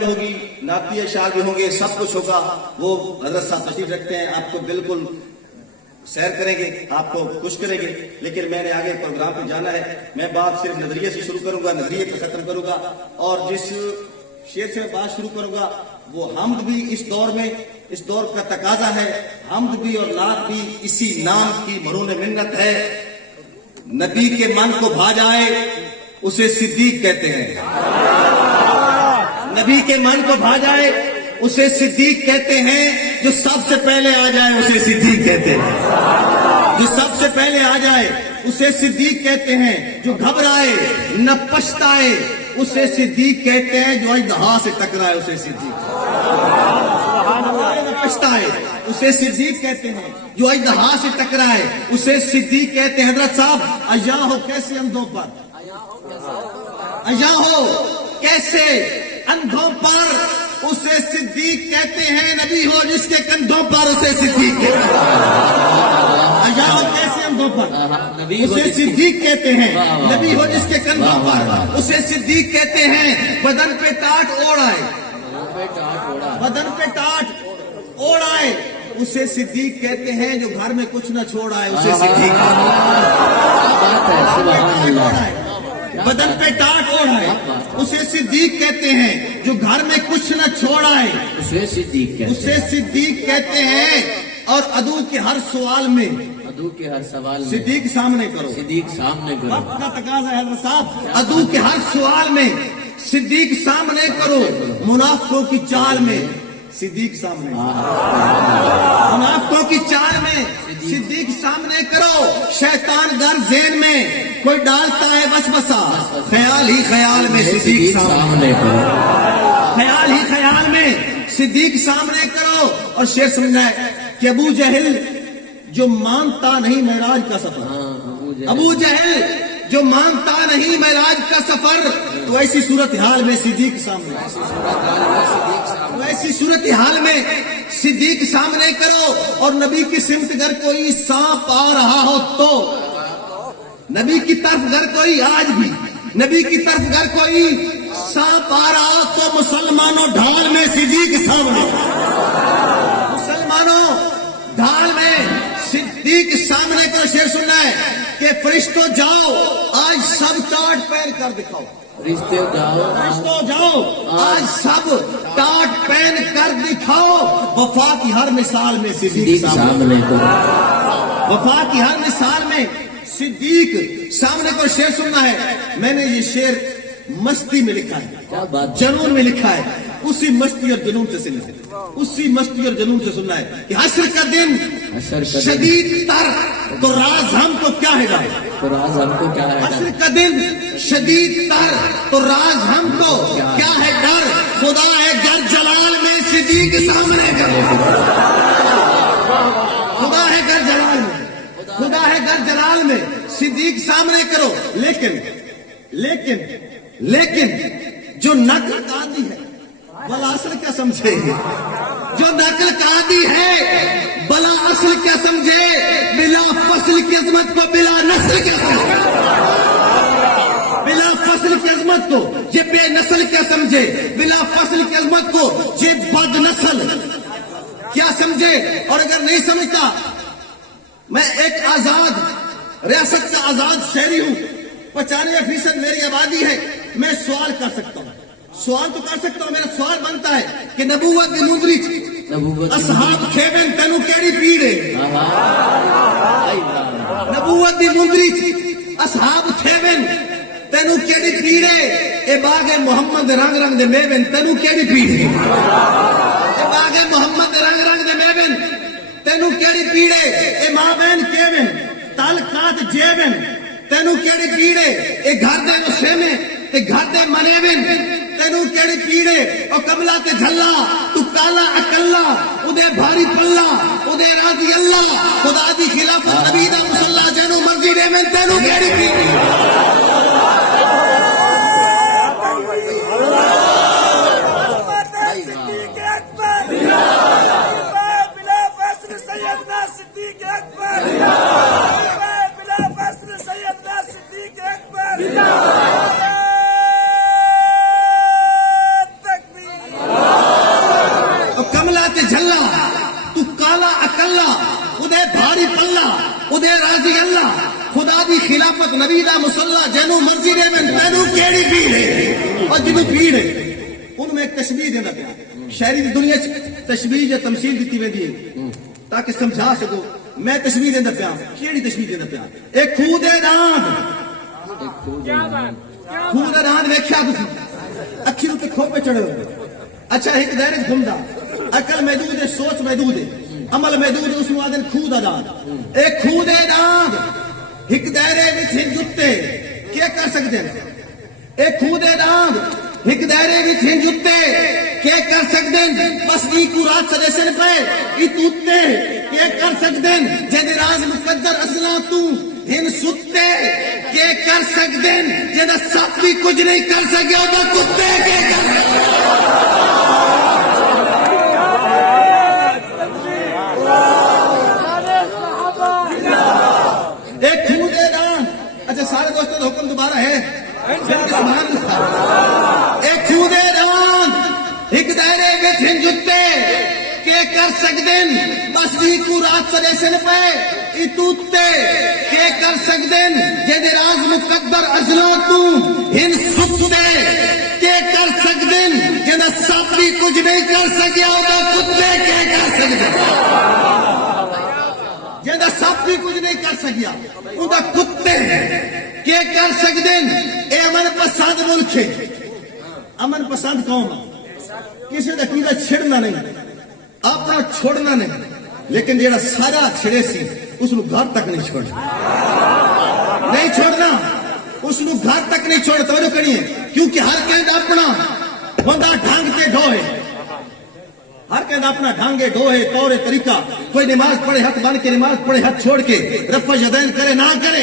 محفل ہوگی, نعتیہ اشعار بھی ہوں گے, سب کچھ ہوگا. وہ حضرت صاحب تشریف رکھتے ہیں, آپ کو بالکل سیر کریں گے, آپ کو خوش کریں گے. لیکن میں نے آگے پروگرام پہ جانا ہے. میں بات صرف نظریے سے شروع کروں گا, نظریے پہ ختم کروں گا, اور جس شعر سے میں بات شروع کروں گا وہ حمد بھی اس دور میں, اس دور کا تقاضا ہے. حمد بھی اور نعت بھی اسی نام کی مرہون منت ہے. نبی کے من کو بھا جائے اسے صدیق کہتے ہیں. نبی کے من کو بھا جائے اسے صدیق کہتے ہیں. جو سب سے پہلے آ جائے اسے صدیق کہتے ہیں. جو سب سے پہلے آ جائے اسے صدیق کہتے ہیں. جو گھبرائے نہ پچھتائے اسے صدیق کہتے ہیں. جو اژدہا سے ٹکرائے اسے صدیق پچھتائے اسے صدیق کہتے ہیں. جو اژدہا سے ٹکرائے اسے صدیق کہتے ہیں. حضرت صاحب ایا ہو کیسے اندھوں پر, ایا ہو کیسے اندھوں پر اسے صدیق کہتے ہیں. نبی ہو جس کے کندھوں پر اسے صدیق کہتے ہیں. ایا ہو کیسے اندھوں پر اسے صدیق کہتے ہیں. نبی ہو جس کے کندھوں پر اسے صدیق کہتے ہیں. بدن پہ ٹاٹ اوڑھائے, بدن پہ ٹاٹ اوڑھائے اسے صدیق کہتے ہیں. جو گھر میں کچھ نہ چھوڑا ہے اسے صدیق کہتے ہیں. بدن پہ ٹاٹ اوڑھائے اسے صدیق کہتے ہیں. جو گھر میں کچھ نہ چھوڑا ہے اسے صدیق کہتے ہیں. اور عدو کے ہر سوال میں, عدو کے ہر سوال میں صدیق سامنے کرو, صدیق سامنے کرو. وقت کا تقاضا ہے حضرت صاحب. عدو کے ہر سوال میں صدیق سامنے کرو. منافقوں کی چال میں صدیق سامنے, منافقوں کی چال میں صدیق سامنے کرو. شیطان گر ذہن میں کوئی ڈالتا ہے وسوسہ, خیال ہی خیال میں صدیق سامنے کرو. خیال ہی خیال میں صدیق سامنے کرو. اور شعر سمجھنا ہے کہ ابو جہل جو مانتا نہیں معراج کا سفر, ابو جہل جو مانتا نہیں معراج کا سفر, تو ایسی صورتحال میں صدیق سامنے, تو ایسی صورتحال میں صدیق سامنے کرو. اور نبی کی سمت گر کوئی سانپ آ رہا ہو تو, نبی کی طرف گر کوئی آج بھی, نبی کی طرف گر کوئی سانپ آ رہا ہو تو مسلمانوں ڈھال میں صدیق سامنے, مسلمانوں ڈھال میں صدیق سامنے کرو. شعر سننا ہے کہ فرشتوں جاؤ آج سب ٹاٹ پہن کر دکھاؤ, فرشتوں جاؤ آج سب ٹاٹ پہن کر دکھاؤ. وفا کی ہر مثال میں صدیق سامنے کرو, وفا کی ہر مثال میں صدیق سامنے کو. شعر سننا ہے, میں نے یہ شعر مستی میں لکھا ہے, جنون میں لکھا ہے. اسی مستی اور جنون سے سننا ہے, اسی مستی اور جنون سے سننا ہے کہ حشر کا دن شدید تر تو راز ہم کو کیا ہے ڈر, تو راز ہم کو کیا ہے. حشر کا دن شدید تر تو راز ہم کو کیا ہے ڈر. خدا ہے گر جلال میں صدیق سامنے کرو, خدا ہے گر جلال میں, خدا ہے گر جلال میں صدیق سامنے کرو. لیکن لیکن لیکن جو نقل قاضی ہے بلا اصل کیا سمجھے, جو نقل قاضی ہے بلا اصل کیا سمجھے. بلا فصل کی عظمت کو بلا نسل کیا سمجھے, بلا فصل کی عظمت کو یہ بے نسل کیا سمجھے, بلا فصل کی عظمت کو یہ بد نسل کیا سمجھے. اور اگر نہیں سمجھتا, میں ایک آزاد ریاست کا آزاد شہری ہوں, 95% میری آبادی ہے. میں سوال کر سکتا ہوں, سوال تو کر سکتا ہوں. میرا سوال بنتا ہے کہ نبوت دی مندری اصحاب کھیبن تینو کیڑی پیڑے, نبوت دی مندری اصحاب کھیبن تینو کیڑی پیڑے. اے باغ محمد رنگ رنگ دے میوین تینو کیڑی پیڑے, اے باغ محمد رنگ رنگ دے میوین تینو کیڑی پیڑے. اے ماں بہن کیوین تل کات جیوین تینو کیڑی پیڑے. اے گھر دے نشیمے تے گھر دے منیوین تینو کیڑی پیڑے. او کملا تے جھلا تو کالا اکلا اودے بھاری پلا اودے راضی اللہ. خدا دی خلافت نبی دا مصلا جنو مرضی دے میں تینو کیڑی پیڑے. بلا فصل سیدنا صدیق اکبر, بلا فصل سیدنا صدیق اکبر. راضی اللہ خدا دی خلافت نبی دا مصلا جنو مرضی دے میں تینو کیڑی پیڑ ہے اور جنو پیڑ ہے ان میں ایک تشبیہ دینا پیا شہری دی دنیا تشبیہ یا تمثیل دیتی ویندی ہے تاکہ سمجھا سکو میں تشبیہ دینا پیا کیڑی تشبیہ دینا پیا ایک خوہ دے داند خوہ دے داند ویکھیا تسی اکھی تے کھوپے چڑھے ہوئے اچھا ایک دائرے گھومدا عقل محدود ہے سوچ محدود ہے عمل محدود ہے اس نو آدن خوہ دا داند ایک خوہ دے داند ایک دائرے وچ ہن جتے کیا کر سکتے ہیں ایک خوہ دے داند ایک دائرے وچ ہن جتے کیا کر سکتے ہیں بس ای کو رات سجے سن پہ ای توتے کیا کر سکتے ہیں جے راز مقدر اصلا تو ہن ستے کیا کر سکتے ہیں جے سب بھی کچھ نہیں کر سکے او کتے کیا کر سکتے ایک خوہ دے دان اچھا سارے دوستوں کا حکم دوبارہ ہے ایک خوہ دے دان ایک دائرے وچ ہن جتے کہ کر سکدن بس دی کو رات سجے سن پے ای توتے کہ کر سکدن جے دے راز مقدر ازلا تو ہن ستے کہ کر سکدن جے دا سب بھی کچھ نہیں کر سکیا او کتے کہ کر سکدن جہاں سب بھی کچھ نہیں کر سکیا اُنہا کتے کیا کر سکتے ہیں اے امن پسند ملک ہے امن پسند قوم کسی دا کیدہ چھڑنا نہیں اپنا چھوڑنا نہیں لیکن جہاں سارا چھڑے سی اس نو گھر تک نہیں چھوڑنا نہیں چھوڑنا اس نو گھر تک نہیں چھوڑنا توجہ کریے کیونکہ ہر کہیں اپنا بندہ ڈھانگ تے ڈھوئے ہر کہنا اپنا ڈھانگے ڈھوئے طور طریقہ کوئی نماز پڑھے ہاتھ بن کے نماز پڑھے ہاتھ چھوڑ کے رفع یدین کرے نہ کرے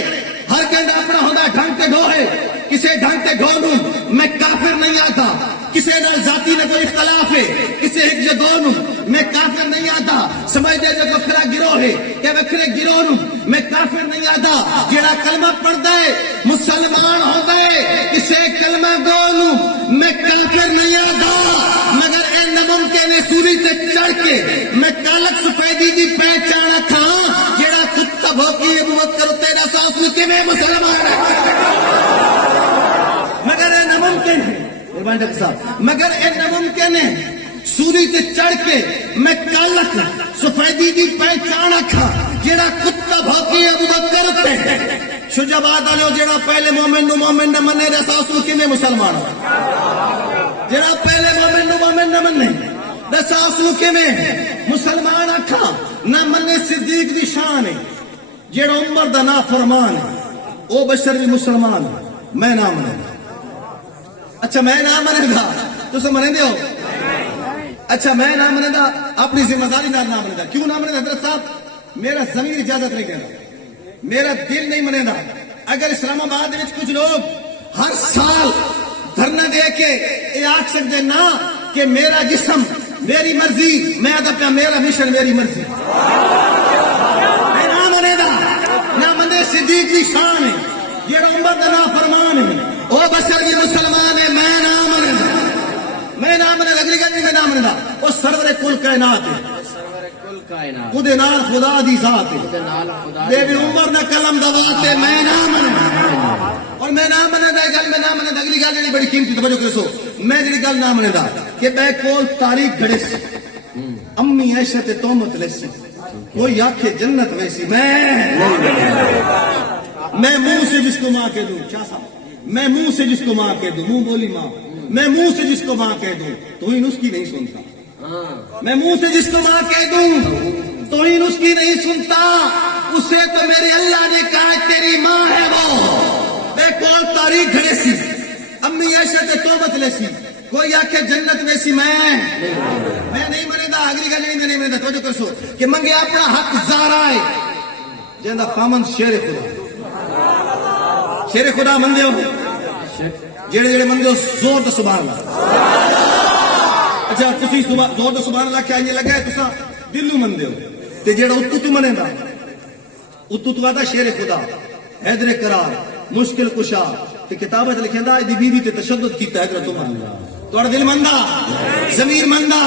ہر کہنا اپنا ہوتا ڈھانگ کے ڈھوئے کسے ڈھانگ کے ڈھولوں میں کافر نہیں آتا کسے نہ ذاتی نہ کوئی اختلاف ہے کسے ایک جدونوں میں کافر نہیں آتا سمجھ دے جو وکھرا گروہ ہے کہ وکھرے گروہ میں کافر نہیں آتا جیڑا کلمہ پڑھتا ہے مسلمان ہوتا ہے کسے کلمہ گولوں میں کافر نہیں آتا مگر اے نممکن ہے سوری تے چڑھ کے میں کالک سفیدی دی پہچانا تھا جیڑا کتا بھوکی ابو بکر تیرا ساس میں کمیں مسلمان مگر اے نممکن ہے مگر اے نممکن ہے سوری تے چڑھ کے میں کالک سفیدی دی پہچانا تھا جیڑا کتا بھوکی ابو بکر تے شجابات آلو جیڑا پہلے مومن نہ منے دا ساس میں کمیں مسلمان جڑا پہلے مومن نہ منے دسا اسلو کے میں مسلمان آکھا نہ منے صدیق دی شان ہے جڑا عمر دا نا فرمان ہے او بشر بھی مسلمان میں نہ منے اچھا میں نہ منے گا تو سب منے دے ہو اچھا میں نہ منے دا اپنی ذمہ داری نہ منے دا کیوں نہ منے دا حضرت صاحب میرا ضمیر اجازت نہیں کہنا میرا دل نہیں منے دا اگر اسلام آباد میں کچھ لوگ ہر سال دھرنا دے کے اے آکھ سکتے نا کہ میرا جسم میری مرضی میں آدھا پیا میرا مشن میری مرضی میں نہ منے دا نہ منے صدیق دی شان ہے یہ عمر دا نا فرمان ہے او بشر بھی مسلمان ہے میں نہ منے دا میں نہ منے اگلی گل میں نہ منے دا او سرور کل کائنات ہے خود نال خدا دی ذات ہے بے بھی عمر نہ کلم دواتے میں نہ منے اور میں نہ منے دا گل میں نہ منے دا اگلی گل بڑی قیمتی توجہ کرسو میں جڑی گل نہ منے دا کہ بے کول تاریخ گھڑے سی امی عائشہ تے تہمت لیسی کوئی آنکھے جنت ویسی میں منہ سے جس کو ماں کہہ دوں کیا صاحب میں منہ سے جس کو ماں کہہ دوں منہ بولی ماں میں منہ سے جس کو ماں کہہ دوں تو ہی اس کی نہیں سنتا میں منہ سے جس کو ماں کہہ دوں تو ہی اس کی نہیں سنتا اسے تو میرے اللہ نے کہا تیری ماں ہے وہ بے کول تاریخ گھڑے سی امی عائشہ تے توبت لے سی کوئی آکھے جنت میں سی میں نہیں منے دا اگلی گل نہیں منے دا توجہ کرسو کہ منگے اپنا حق زارا ہے جندا خامن شیر خدا مندے ہو جڑے مندے ہو زور تے سبحان اللہ اچھا تسی زور تے سبحان اللہ کیا یہ لگا ہے تسا دلوں مندے ہو تے جڑا اتو تو منے دا اتو تو آدا شیر خدا حیدر قرار مشکل کشا تے کتابت لکھندا ہے دی بیوی تے تشدد کیتا ہے حضرت عمر توڑا دل مندہ ضمیر مندہ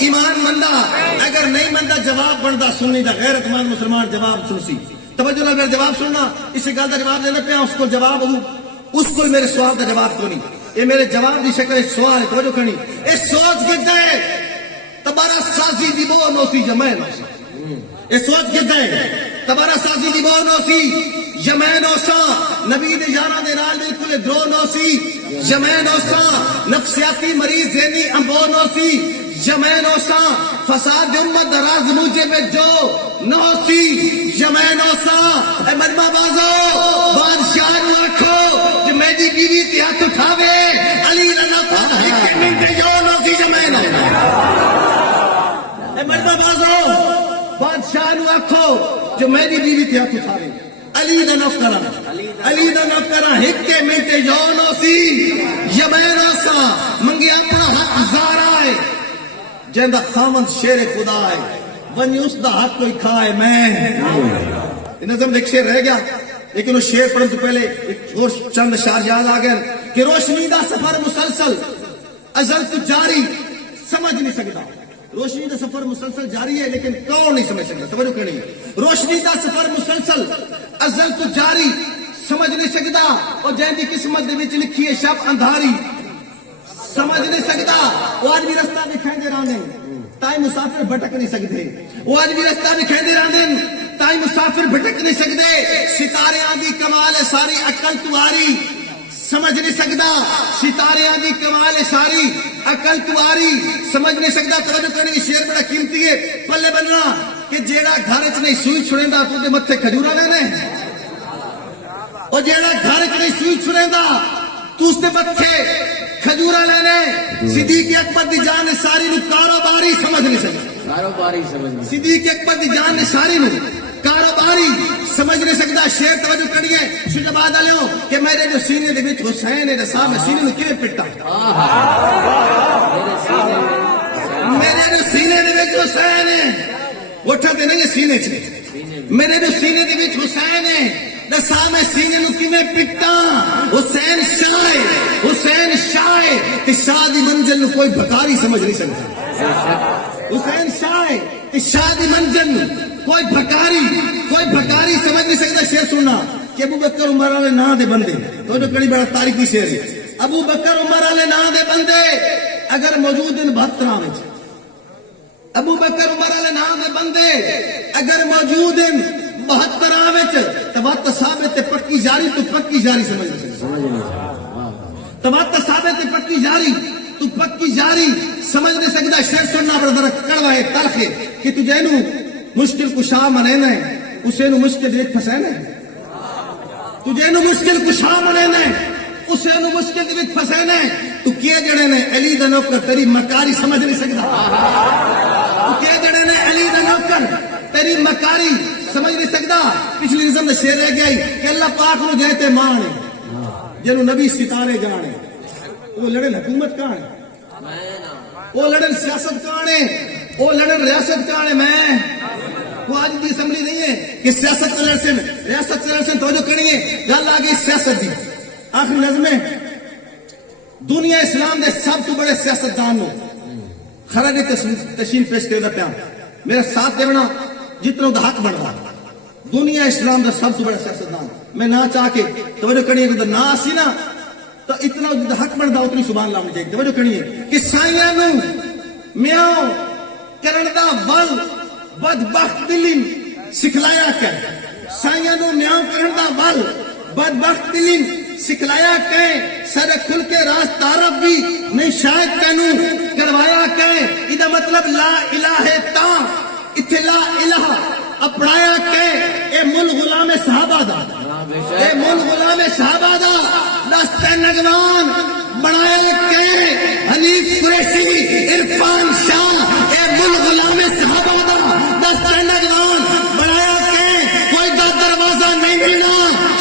ایمان مندہ اگر نہیں مندہ جواب بندہ سننی دا غیرت مند مسلمان جواب سنسی توجہ نال میرا جواب سننا، اسی گل کا جواب دینا پیا، اس کو جواب اس کو میرے سوال کا جواب کو نہیں، یہ میرے جواب کی شکل سوال ہے، توجہ کرنی، یہ سوچ کے ہے تبارا سازی دی بو نوسی جمع نوسی، یہ سوچ کے ہے تبارا سازی دی بو نوسی جمع نوسا، نبی دے یاراں دے نال بالکل درو نوسی جمع نوسا، نفسیاتی مریض ذہنی امبو نوسی جمع نوسا، فساد امت دراز مجھے میں جو نوسی جمع نوسا، اے مجمع بازو بادشاہ نو رکھو جو میری بیوی تے ہاتھ اٹھاوے علی رضا پاک ایک منٹ جو نوسی جمع نوسا، اے مجمع بازو بادشاہ نو رکھو جو میری بیوی تے ہاتھ اٹھاوے علی دا نوکرا علی دا نوکرا ایک منٹ جو نوسی جمع نوسا، منگی اپنا حق زارا ہے جہاں خامند شیر خدا ہے، ونی اس دا حق کوئی کھائے میں نظم ایک شیر رہ گیا، لیکن اس شیر پڑھنے تو پہلے ایک اور چند اشعار یاد آ گئے کہ روشنی دا سفر مسلسل ازل تو جاری سمجھ نہیں سکتا، روشنی دا سفر مسلسل جاری ہے لیکن کون نہیں سمجھ سکتا، توجہ کرنی، روشنی دا سفر مسلسل ازل تو جاری سمجھ نہیں سکتا، اور جہاں دی قسمت دے وچ لکھی ہے شب اندھاری سمجھ نہیں سکتا، وہ آج بھی رستہ دکھائیں راندن تائی مسافر بھٹک نہیں سکتے، وہ آج بھی رستہ دکھائیں راندن تائی مسافر بھٹک نہیں سکتے، ستارے آدھی کمال ہے ساری عقل تمہاری سمجھ نہیں سکتا، ستارے آدھی کمال ہے ساری عقل تمہاری سمجھ نہیں سکتا، توجہ کرنے کی شیر بڑا قیمتی ہے، پلے بننا کہ جیڑا گھر چ نہیں سوئی چھڑیندا تو دے متھے کھجورا لینے، اور جیڑا گھر چ نہیں سوئی چھڑیندا تو اس دے متھے کھجورا لینے، صدیق اکبر دی جان ساری نو کاروباری سمجھ نہیں سکتا، کاروباری سمجھ نہیں، صدیق اکبر دی جان ساری نو کاروباری سمجھ نہیں سکتا، شیر توجہ کریے شجاعت والےو کہ میرے جو سینے دے وچ حسین ہے صاحب سینے نو کیویں پٹا، میرے جو سینے دے وچ حسین ہے اٹھا تے نہیں سینے چ، میرے جو سینے دے وچ حسین ہے دسا میں سینے نو کیویں پٹا، حسین شاہ حسین شاہ تے شاہ دی منزل نو کوئی بھکاری سمجھ نہیں سکتا، حسین شاہ تے شاہ دی منزل نو کوئی بھکاری سمجھ نہیں سکتا، شیر سننا کہ ابو بکر عمر والے نا دے بندے، تو جو کڑی بڑا تاریخی شیر ہے، ابو بکر عمر والے نا دے بندے اگر موجود ان 72 وچ، ابو بکر عمر والے نا دے بندے اگر موجود ان 72 وچ توات ثابت تے پکی جاری تو پکی جاری سمجھ نہیں سکتا، توات ثابت تے پکی جاری تو پکی جاری سمجھ نہیں سکتا، شیر سننا بڑا ذرا کڑوا ہے تلخ ہے کہ تجھے نو مشکل کشا منینا ہے اسے نو مشکل دیکھ پھسینا ہے، تجھے نو مشکل کشا منینا ہے اسے نو مشکل دیکھ پھسینا ہے، تو کیا جڑے نے علی دا نوکر تیری مکاری سمجھ نہیں سکتا، تو کیا جڑے نے علی دا نوکر تیری مکاری سمجھ نہیں سکتا، پچھلی نظم میں شیر رہ گئی کہ اللہ پاک نو جہتے مانے جنو نبی ستارے جانے، وہ لڑن حکومت کہاں ہے، وہ لڑن سیاست کہاں ہے، وہ لڑن ریاست کہاں ہے، میں وہ آج دی اسمبلی نہیں ہے کہ سیاست سے لڑسن ریاست سے لڑسن، توجہ کریں گے گل آ گئی سیاست دی، آخری نظمیں دنیا اسلام دے سب تو بڑے سیاستدان نو خراج تشریف پیش کرنا پیا، میرا ساتھ دینا جتنا دا حق بنتا، دنیا اسلام دا سب تو بڑا سیاستدان، میں نہ چاہ کے توجہ کریں گے نہ سی نا تو اتنا دا حق بنتا اتنی سبحان اللہ مجھے توجہ کریں گے کہ سائیاں نو میاں کرن دا ول بدبخت دلین سکھلایا کر، سائیاں نو میاں کرن دا ول بدبخت دلین سکھلایا کہ سر کھل کے راست تعارف بھی نہیں شاید تینوں کروایا کہ یہ مطلب لا الہ تا اتھے لا الہ اپنایا کہ اے مل غلام صحابہ دا، اے مل غلام صحابہ دا دست نگوان بنایا کہ حنیف قریشی عرفان شاہ، اے مل غلام صحابہ دا دست نگوان بنایا کہ کوئی دا دروازہ نہیں ملنا،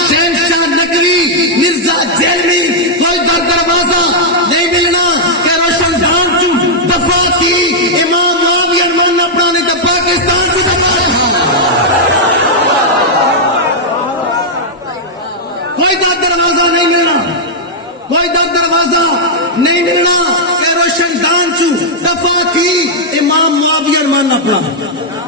شہنشاہ نقوی مرزا جیلمی کوئی دا دروازہ نہیں ملنا، کہ روشن جان چو دفاع کی امام معاویہ من اپنا نے تو پاکستان سے دفاع کوئی دا دروازہ نہیں ملنا، کوئی دا دروازہ نہیں ملنا، کہ روشن دان چو دفاع کی امام معاویہ من اپنا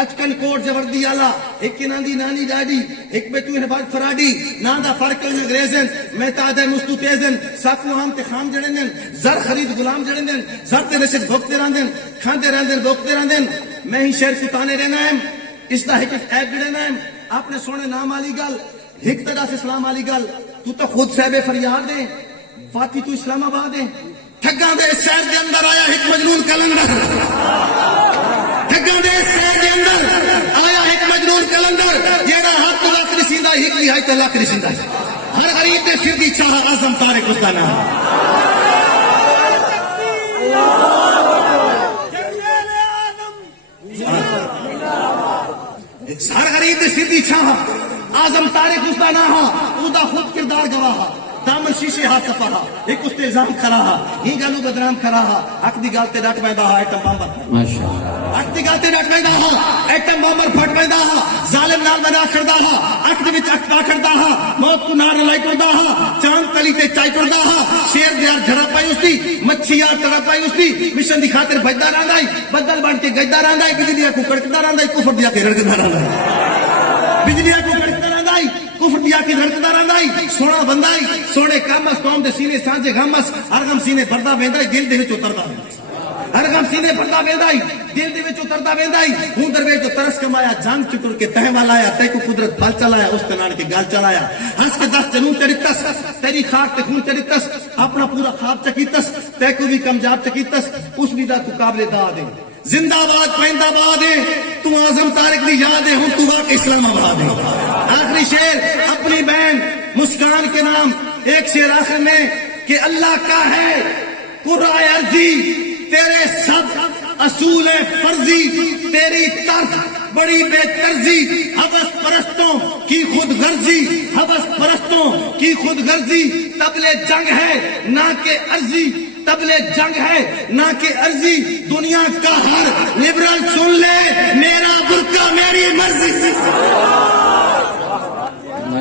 اچکن کوٹ جوردی آلا ایک ناندی نانی ڈاڈی ایک بے تو بعد فراڈی ناندا فرق انگریزن میں تادے مستو تیزن ساکو ہم تے خام جڑندن زر خرید غلام جڑندن زر تے رشد بھوکتے راندن کھاندے راندن بھوکتے راندن میں ہی شہر کتانے رہنا ہے اس دا ایک ایپ جڑنا ہے آپ نے سونے نام والی گل ایک طرح سے اسلام والی گل تو خود صاحب فریاد دے فاتی تو اسلام آباد ہے ٹھگاں دے شہر دے اندر آیا ایک مجنون کلندر ٹھگاں دے شہر دے اندر آیا ایک مجنون کلندر جیڑا ہاتھ لاکھ رسیندہ ایک لہائی لاکھ رسیندہ ہر غریب دے سر دی چاہ اعظم طارق اس دا نام ہر غریب دے سر دی چاہ اعظم طارق اس دا نام او دا خود کردار گواہ دامن شیشے ہاتھ سفا ایک اس تے الزام کھڑا ہی گالو بدنام کھڑا حق دی گال تے ڈٹ پیندا ایٹم بمبر ماشاءاللہ حق دی گال تے ڈٹ پیندا ایٹم بمبر پھٹ پیندا ظالم نال بنا کھڑدا اک دے وچ اک پا کھڑدا موت کو نار لائی کردا چاند تلی تے چائی کردا شیر دیار جھڑا پائی اس دی مچھیا تڑا پائی اس دی مشن دی خاطر بھجدا رہندا بدل بن کے گجدا رہندا بجلی کو کڑکدا رہندا کفر دیا کے رڑکدا رہندا بجلی کو کڑکدا رہندا کفر دیا کی رڑکدا رہندا سونا بندہ سونے کامس قوم دے سینے سانجے غمس ہر غم سینے بھردا ویندا دل دے وچ اتردا ہر غم سینے بھردا ویندا دل دے وچ اتردا ویندا ہوں درویش جو ترس کمایا جان چکر کے تہ والا آیا تے کو قدرت پھل چلایا اس تنان کے گال چلایا ہنس کے دس جنوں چڑتس تیری خاک تے خون چڑتس اپنا پورا خواب چکیتس تے کو بھی کمجاب چکیتس اس بھی دا تو قابل داد ہے زندہ باد پائندہ باد ہے تو اعظم طارق دی یاد ہے ہوں تو واقع اسلام آباد ہے آخری شعر اپنی بہن مسکان کے نام ایک شعر آخر میں کہ اللہ کا ہے قرآن عرضی تیرے سب اصول فرضی تیری طرف بڑی بے طرزی حوث پرستوں کی خود غرضی حوث پرستوں کی خود غرضی تبلے جنگ ہے نہ کہ عرضی تبلے جنگ ہے نہ کہ عرضی دنیا کا ہر لبرل سن لے میرا برقع میری مرضی